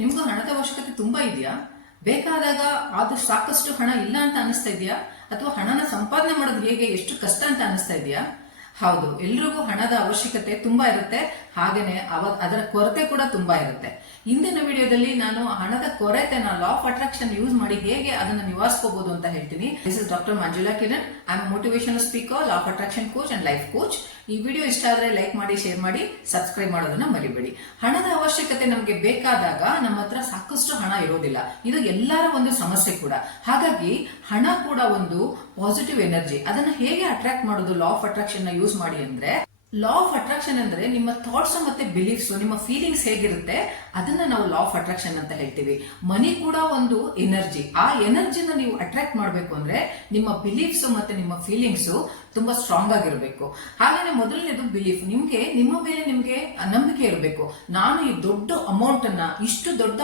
ನಿಮ್ಗೂ ಹಣದ ಅವಶ್ಯಕತೆ ತುಂಬಾ ಇದೆಯಾ? ಬೇಕಾದಾಗ ಆದಷ್ಟು ಸಾಕಷ್ಟು ಹಣ ಇಲ್ಲ ಅಂತ ಅನಿಸ್ತಾ ಇದೆಯಾ? ಅಥವಾ ಹಣನ ಸಂಪಾದನೆ ಮಾಡೋದು ಹೇಗೆ ಎಷ್ಟು ಕಷ್ಟ ಅಂತ ಅನಿಸ್ತಾ ಇದೆಯಾ? ಹೌದು, ಎಲ್ರಿಗೂ ಹಣದ ಅವಶ್ಯಕತೆ ತುಂಬಾ ಇರುತ್ತೆ. ಹಾಗೇನೆ ಅವ ಅದರ ಕೊರತೆ ಕೂಡ ತುಂಬಾ ಇರುತ್ತೆ. ಇಂದಿನ ವಿಡಿಯೋದಲ್ಲಿ ನಾನು ಹಣದ ಕೊರತೆನ ಲಾ ಆಫ್ ಅಟ್ರಾಕ್ಷನ್ ಯೂಸ್ ಮಾಡಿ ಹೇಗೆ ಅದನ್ನ ನಿವಾರಿಸ್ಕೋಬಹುದು ಅಂತ ಹೇಳ್ತೀನಿ. This is doctor Manjula Kiran I am motivational speaker law of attraction coach and life coach ಈ ವಿಡಿಯೋ ಇಷ್ಟ ಆದ್ರೆ ಲೈಕ್ ಮಾಡಿ ಶೇರ್ ಮಾಡಿ ಸಬ್ಸ್ಕ್ರೈಬ್ ಮಾಡೋದನ್ನ ಮರಿಬೇಡಿ. ಹಣದ ಅವಶ್ಯಕತೆ ನಮಗೆ ಬೇಕಾದಾಗ ನಮ್ಮ ಹತ್ರ ಸಾಕಷ್ಟು ಹಣ ಇರೋದಿಲ್ಲ. ಇದು ಎಲ್ಲರ ಒಂದು ಸಮಸ್ಯೆ ಕೂಡ. ಹಾಗಾಗಿ ಹಣ ಕೂಡ ಒಂದು ಪಾಸಿಟಿವ್ ಎನರ್ಜಿ ಅದನ್ನ ಹೇಗೆ ಅಟ್ರಾಕ್ಟ್ ಮಾಡೋದು? ಲಾ ಆಫ್ ಅಟ್ರಾಕ್ಷನ್ನ ಯೂಸ್ ಮಾಡಿ ಅಂದ್ರೆ ಲಾ ಆಫ್ ಅಟ್ರಾಕ್ಷನ್ ಅಂದ್ರೆ ನಿಮ್ಮ ಥಾಟ್ಸ್ ಮತ್ತೆ ಬಿಲೀಫ್ಸ್ ನಿಮ್ಮ ಫೀಲಿಂಗ್ಸ್ ಹೇಗಿರುತ್ತೆ, ಅದನ್ನ ನಾವು ಲಾ ಆಫ್ ಅಟ್ರಾಕ್ಷನ್ ಅಂತ ಹೇಳ್ತೀವಿ. ಮನಿ ಕೂಡ ಒಂದು ಎನರ್ಜಿ ಆ ಎನರ್ಜಿನ ನೀವು ಅಟ್ರಾಕ್ಟ್ ಮಾಡಬೇಕು ಅಂದ್ರೆ ನಿಮ್ಮ ಬಿಲೀಫ್ಸ್ ಮತ್ತೆ ನಿಮ್ಮ ಫೀಲಿಂಗ್ಸ್ ತುಂಬಾ ಸ್ಟ್ರಾಂಗ್ ಆಗಿರಬೇಕು. ಹಾಗೇನೆ ಮೊದಲನೇದು ಬಿಲೀಫ್ ನಿಮ್ಗೆ, ನಿಮ್ಮ ಮೇಲೆ ನಿಮ್ಗೆ ನಂಬಿಕೆ ಇರಬೇಕು. ನಾನು ಈ ದೊಡ್ಡ ಅಮೌಂಟ್ ಅನ್ನ, ಇಷ್ಟು ದೊಡ್ಡ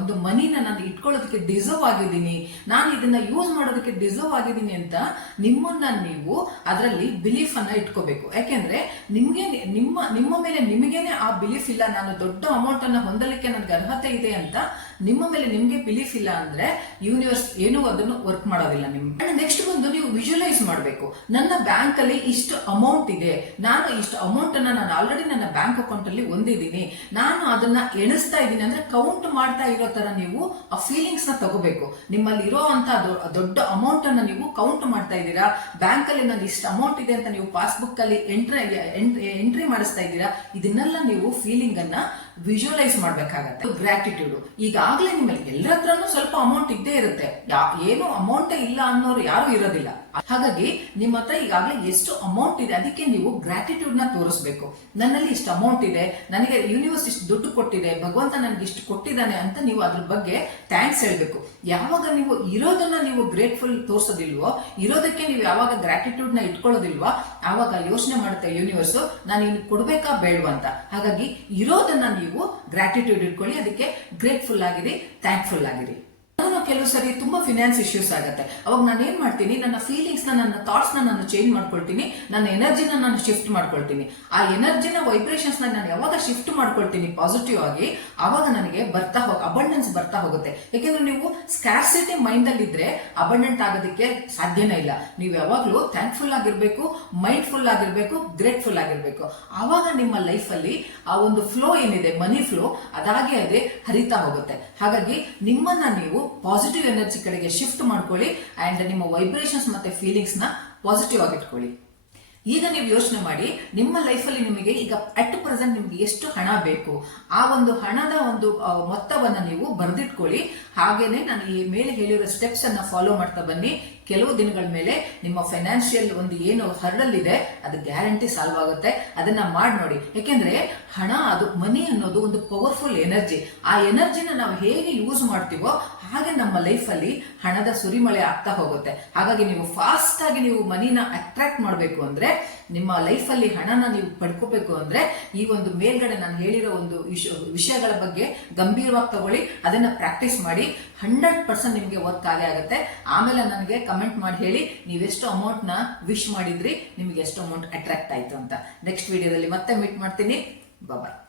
ಒಂದು ಮನಿನ ನಾನು ಇಟ್ಕೊಳ್ಳೋದಕ್ಕೆ ಡಿಸರ್ವ್ ಆಗಿದ್ದೀನಿ. ನಾನು ಇದನ್ನ ಯೂಸ್ ಮಾಡೋದಕ್ಕೆ ಡಿಸರ್ವ್ ಆಗಿದ್ದೀನಿ ಅಂತ ನಿಮ್ಮನ್ನ ನೀವು ಅದರಲ್ಲಿ ಬಿಲೀಫ್ ಅನ್ನ ಇಟ್ಕೋಬೇಕು. ಯಾಕೆಂದ್ರೆ ನಿಮ್ಗೆ, ನಿಮ್ಮ ನಿಮ್ಮ ಮೇಲೆ ನಿಮಗೇನೆ ಆ ಬಿಲೀಫ್ ಇಲ್ಲ. ನಾನು ದೊಡ್ಡ ಅಮೌಂಟ್ ಅನ್ನ ಹೊಂದಲಿಕ್ಕೆ ನನಗೆ ಅರ್ಹತೆ ಇದೆ ಅಂತ ನಿಮ್ಮ ಮೇಲೆ ನಿಮ್ಗೆ ಬಿಲೀಫ್ ಇಲ್ಲ ಅಂದ್ರೆ ಯೂನಿವರ್ಸ್ ಏನು ಅದನ್ನು ವರ್ಕ್ ಮಾಡೋದಿಲ್ಲ ನಿಮ್ಗೆ. ನೆಕ್ಸ್ಟ್ ಬಂದು ನೀವು ವಿಜುವಲೈಸ್ ಮಾಡಬೇಕು. ನನ್ನ ಬ್ಯಾಂಕ್ ಅಲ್ಲಿ ಇಷ್ಟು ಅಮೌಂಟ್ ಇದೆ. ನಾನು ಇಷ್ಟು ಅಮೌಂಟ್ ಅನ್ನ ನಾನು ಆಲ್ರೆಡಿ ನನ್ನ ಬ್ಯಾಂಕ್ ಅಕೌಂಟ್ ಅಲ್ಲಿ ಹೊಂದಿದ್ದೀನಿ. ನಾನು ಅದನ್ನ ಎಣಿಸ್ತಾ ಇದ್ದೀನಿ ಅಂದ್ರೆ ಕೌಂಟ್ ಮಾಡ್ತಾ ಇರೋ ತರ ನೀವು ಆ ಫೀಲಿಂಗ್ಸ್ನ ತಗೋಬೇಕು. ನಿಮ್ಮಲ್ಲಿ ಇರೋ ಅಂತ ದೊಡ್ಡ ಅಮೌಂಟ್ ಅನ್ನ ನೀವು ಕೌಂಟ್ ಮಾಡ್ತಾ ಇದ್ದೀರಾ? ಬ್ಯಾಂಕ್ ಅಲ್ಲಿ ನನ್ನ ಇಷ್ಟು ಅಮೌಂಟ್ ಇದೆ ಅಂತ ನೀವು ಪಾಸ್ಬುಕ್ ಅಲ್ಲಿ ಎಂಟ್ರಿ ಎಂಟ್ರಿ ಮಾಡಿಸ್ತಾ ಇದ್ದೀರಾ, ಇದನ್ನೆಲ್ಲ ನೀವು ಫೀಲಿಂಗ್ ಅನ್ನ ವಿಜುವಲೈಸ್ ಮಾಡ್ಬೇಕಾಗತ್ತೆ. ಗ್ರಾಟಿಟ್ಯೂಡ್ ಈಗಾಗಲೇ ನಿಮ್ಮಲ್ಲಿ ಎಲ್ಲರತ್ರನೂ ಸ್ವಲ್ಪ ಅಮೌಂಟ್ ಇದ್ದೇ ಇರುತ್ತೆ. ಏನು ಅಮೌಂಟೇ ಇಲ್ಲ ಅನ್ನೋರು ಯಾರು ಇರೋದಿಲ್ಲ. ಹಾಗಾಗಿ ನಿಮ್ಮ ಹತ್ರ ಈಗಾಗಲೇ ಎಷ್ಟು ಅಮೌಂಟ್ ಇದೆ ಅದಕ್ಕೆ ನೀವು ಗ್ರಾಟಿಟ್ಯೂಡ್ನ ತೋರಿಸಬೇಕು. ನನ್ನಲ್ಲಿ ಇಷ್ಟು ಅಮೌಂಟ್ ಇದೆ, ನನಗೆ ಯೂನಿವರ್ಸ್ ಇಷ್ಟು ದುಡ್ಡು ಕೊಟ್ಟಿದೆ, ಭಗವಂತ ನನಗೆ ಇಷ್ಟು ಕೊಟ್ಟಿದ್ದಾನೆ ಅಂತ ನೀವು ಅದ್ರ ಬಗ್ಗೆ ಥ್ಯಾಂಕ್ಸ್ ಹೇಳ್ಬೇಕು. ಯಾವಾಗ ನೀವು ಇರೋದನ್ನ ನೀವು ಗ್ರೇಟ್ಫುಲ್ ತೋರಿಸೋದಿಲ್ವೋ, ಇರೋದಕ್ಕೆ ನೀವು ಯಾವಾಗ ಗ್ರಾಟಿಟ್ಯೂಡ್ನ ಇಟ್ಕೊಳ್ಳೋದಿಲ್ವೋ, ಆವಾಗ ಯೋಚನೆ ಮಾಡುತ್ತೆ ಯೂನಿವರ್ಸ್ ನಾನು ಇನ್ನು ಕೊಡ್ಬೇಕಾ ಬೇಡವಾ ಅಂತ. ಹಾಗಾಗಿ ಇರೋದನ್ನ ನೀವು ಗ್ರಾಟಿಟ್ಯೂಡ್ ಇಟ್ಕೊಳ್ಳಿ, ಅದಕ್ಕೆ ಗ್ರೇಟ್ಫುಲ್ ಆಗಿರಿ ಥ್ಯಾಂಕ್ಫುಲ್ ಆಗಿರಿ. ಕೆಲವು ಸರಿ ತುಂಬಾ ಫಿನಾನ್ಸ್ ಇಶ್ಯೂಸ್ ಆಗುತ್ತೆ. ಅವಾಗ ನಾನು ಏನ್ ಮಾಡ್ತೀನಿ, ನನ್ನ ಫೀಲಿಂಗ್ಸ್ನ, ನನ್ನ ಥಾಟ್ಸ್ನ ನಾನು ಚೇಂಜ್ ಮಾಡ್ಕೊಳ್ತೀನಿ, ನನ್ನ ಎನರ್ಜಿನ ನಾನು ಶಿಫ್ಟ್ ಮಾಡ್ಕೊಳ್ತೀನಿ. ಆ ಎನರ್ಜಿನ ವೈಬ್ರೇಷನ್ಸ್ನ ನಾನು ಯಾವಾಗ ಶಿಫ್ಟ್ ಮಾಡ್ಕೊಳ್ತೀನಿ ಪಾಸಿಟಿವ್ ಆಗಿ, ಅವಾಗ ನನಗೆ ಬರ್ತಾ ಹೋಗ ಅಬಂಡೆನ್ಸ್ ಬರ್ತಾ ಹೋಗುತ್ತೆ. ಯಾಕೆಂದ್ರೆ ನೀವು ಸ್ಕ್ಯಾರ್ಸಿಟಿ ಮೈಂಡ್ ಅಲ್ಲಿ ಇದ್ರೆ ಅಬಂಡೆಂಟ್ ಆಗೋದಕ್ಕೆ ಸಾಧ್ಯನೇ ಇಲ್ಲ. ನೀವು ಯಾವಾಗ್ಲೂ ಥ್ಯಾಂಕ್ಫುಲ್ ಆಗಿರ್ಬೇಕು ಮೈಂಡ್ಫುಲ್ ಆಗಿರ್ಬೇಕು ಗ್ರೇಟ್ಫುಲ್ ಆಗಿರ್ಬೇಕು. ಆವಾಗ ನಿಮ್ಮ ಲೈಫ್ ಅಲ್ಲಿ ಆ ಒಂದು ಫ್ಲೋ ಏನಿದೆ ಮನಿ ಫ್ಲೋ ಅದಾಗೆ ಅದೇ ಹರಿತಾ ಹೋಗುತ್ತೆ. ಹಾಗಾಗಿ ನಿಮ್ಮನ್ನ ನೀವು ಪಾಸಿಟಿವ್ ಎನರ್ಜಿ ಕಡೆಗೆ ಶಿಫ್ಟ್ ಮಾಡ್ಕೊಳ್ಳಿ ಆ್ಯಂಡ್ ನಿಮ್ಮ ವೈಬ್ರೇಷನ್ಸ್ ಮತ್ತೆ ಫೀಲಿಂಗ್ಸ್ನ ಪಾಸಿಟಿವ್ ಆಗಿ ಇಟ್ಕೊಳ್ಳಿ. ಈಗ ನೀವು ಯೋಚನೆ ಮಾಡಿ, ನಿಮ್ಮ ಲೈಫಲ್ಲಿ ನಿಮಗೆ ಈಗ ಅಟ್ ಪ್ರೆಸೆಂಟ್ ನಿಮ್ಗೆ ಎಷ್ಟು ಹಣ ಬೇಕು? ಆ ಒಂದು ಹಣದ ಒಂದು ಮೊತ್ತವನ್ನು ನೀವು ಬರೆದಿಟ್ಕೊಳ್ಳಿ. ಹಾಗೇನೆ ನಾನು ಈ ಮೇಲೆ ಹೇಳಿರೋ ಸ್ಟೆಪ್ಸ್ ಅನ್ನ ಫಾಲೋ ಮಾಡ್ತಾ ಬನ್ನಿ. ಕೆಲವು ದಿನಗಳ ಮೇಲೆ ನಿಮ್ಮ ಫೈನಾನ್ಷಿಯಲ್ ಒಂದು ಏನು ಹರ್ಡಲ್ ಇದೆ ಅದು ಗ್ಯಾರಂಟಿ ಸಾಲ್ವ್ ಆಗುತ್ತೆ. ಅದನ್ನ ಮಾಡಿ ನೋಡಿ. ಯಾಕೆಂದ್ರೆ ಹಣ ಅದು ಮನಿ ಅನ್ನೋದು ಒಂದು ಪವರ್ಫುಲ್ ಎನರ್ಜಿ ಆ ಎನರ್ಜಿನ ನಾವು ಹೇಗೆ ಯೂಸ್ ಮಾಡ್ತೀವೋ ಹಾಗೆ ನಮ್ಮ ಲೈಫ್ ಅಲ್ಲಿ ಹಣದ ಸುರಿಮಳೆ ಆಗ್ತಾ ಹೋಗುತ್ತೆ. ಹಾಗಾಗಿ ನೀವು ಫಾಸ್ಟ್ ಆಗಿ ನೀವು ಮನಿನ ಅಟ್ರಾಕ್ಟ್ ಮಾಡಬೇಕು ಅಂದ್ರೆ ನಿಮ್ಮ ಲೈಫ್ ಅಲ್ಲಿ ಹಣನ ನೀವು ಪಡ್ಕೋಬೇಕು ಅಂದ್ರೆ ಈ ಒಂದು ಮೇಲ್ಗಡೆ ನಾನು ಹೇಳಿರೋ ಒಂದು ವಿಷ- ವಿಷಯಗಳ ಬಗ್ಗೆ ಗಂಭೀರವಾಗಿ ತಗೊಳ್ಳಿ, ಅದನ್ನ ಪ್ರಾಕ್ಟೀಸ್ ಮಾಡಿ ಹಂಡ್ರೆಡ್ ಪರ್ಸೆಂಟ್ ನಿಮಗೆ ಆಗೇ ಆಗುತ್ತೆ. ಆಮೇಲೆ ನನಗೆ ಕಮೆಂಟ್ ಮಾಡಿ ಹೇಳಿ, ನೀವೆಷ್ಟು ಅಮೌಂಟ್ನ ವಿಶ್ ಮಾಡಿದ್ರಿ, ನಿಮ್ಗೆ ಎಷ್ಟು ಅಮೌಂಟ್ ಅಟ್ರಾಕ್ಟ್ ಆಯ್ತು ಅಂತ. ನೆಕ್ಸ್ಟ್ ವಿಡಿಯೋದಲ್ಲಿ ಮತ್ತೆ ಮೀಟ್ ಮಾಡ್ತೀನಿ. ಬಾಯ್